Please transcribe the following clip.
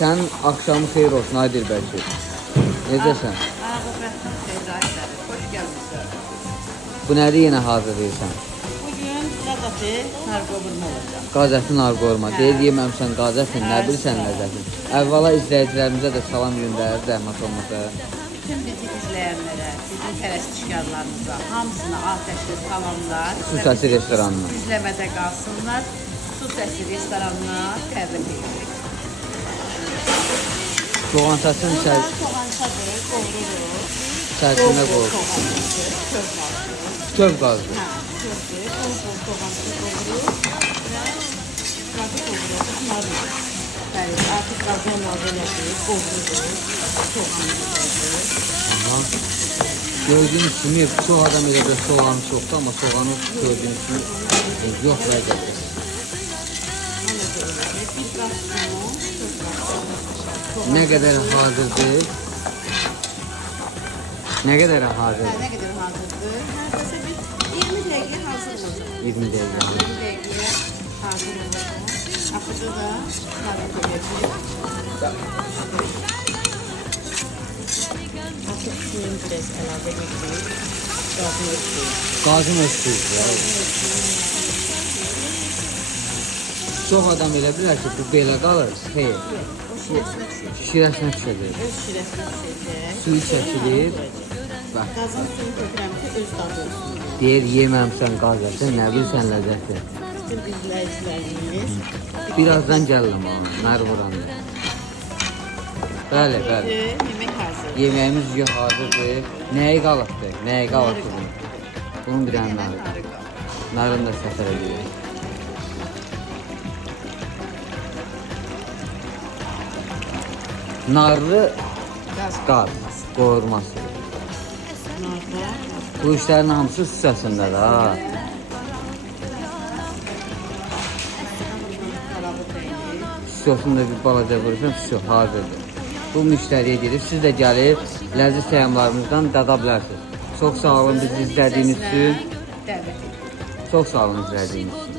Sən axşamı xeyir olsun, ay Dilbəkir. Necəsən? Ağabətdən xeyirlər. Xoş gəlmişsən. Bu nədir yenə hazırlayırsan? Bugün qazəti narqovurma olacaq. Qazətin arqorma. Deyir, yeməmsən qazətin, nə bilsən ləzzətin. Əvvəla izləyicilərimizə də salam göndərir, zəhmət olmasa. Bütün bizi izləyənlərə, bizim pərəstişkarlarımıza, hamısına atəşli salamlar. Su səsi restoranına. İzləmədə qalsınlar. Su səsi restoranına təbrik edirik. Soğan səsinin Soğançadır, qovururuq. içərisinə qoyur. Soğançı, köz qazı. Köz qazı. Hə, közdür, bol soğançı qovururuq. Və qazı qovururuq, narı. Bəli, artıq qazı malzəməsi qovururuq. Soğanı Gördüyünüz kimi çox adam elə də soğanı çoxdur, amma soğanı gördüyünüz kimi yox vəziyyətdir. Nə qədər hazırdır? Nə qədər hazırdır? Nə qədər hazırdır? Nəredeyse bir 20 dəqiqə hazır olacaq. 20 dəqiqə. 20 dəqiqəyə hazır olacaq. Axırda da narı koyacağıq. Artıq suyun biraz əlavə edirik. Qazını ötürük. Qazın ötürük. Çox adam elə bilər ki, bu belə qalır. Xeyr. O şirəsinə düşür. Şirəsinə düşəcək. Öz şirəsinə düşəcək. Suyu çəkilir. Bax. Qazın suyunu tökürəm ki, öz dadı olsun. Deyir, yeməmsən qazətin, nə bilsən ləzzəti. Bütün izləyicilərimiz. Birazdan gəlirəm ona, nar vuranda. Bəli, bəli. Yemək hazır. Yeməyimiz hazırdır. Nəyi qalıbdır? Nəyi qalıbdır? Bunun bir dənə narı. Narı qalır. Narını da səfər edirik. Narlı qaz qoyulması. Narda. Bu işlərin hamısı su səsindədir ha. Sosunu da bir balaca vurursan, su hazırdır. Bu müştəriyə gedir. Siz də gəlib ləzzət səyamlarımızdan dada bilərsiniz. Çox sağ olun bizi izlədiyiniz üçün. Çox sağ olun izlədiyiniz üçün.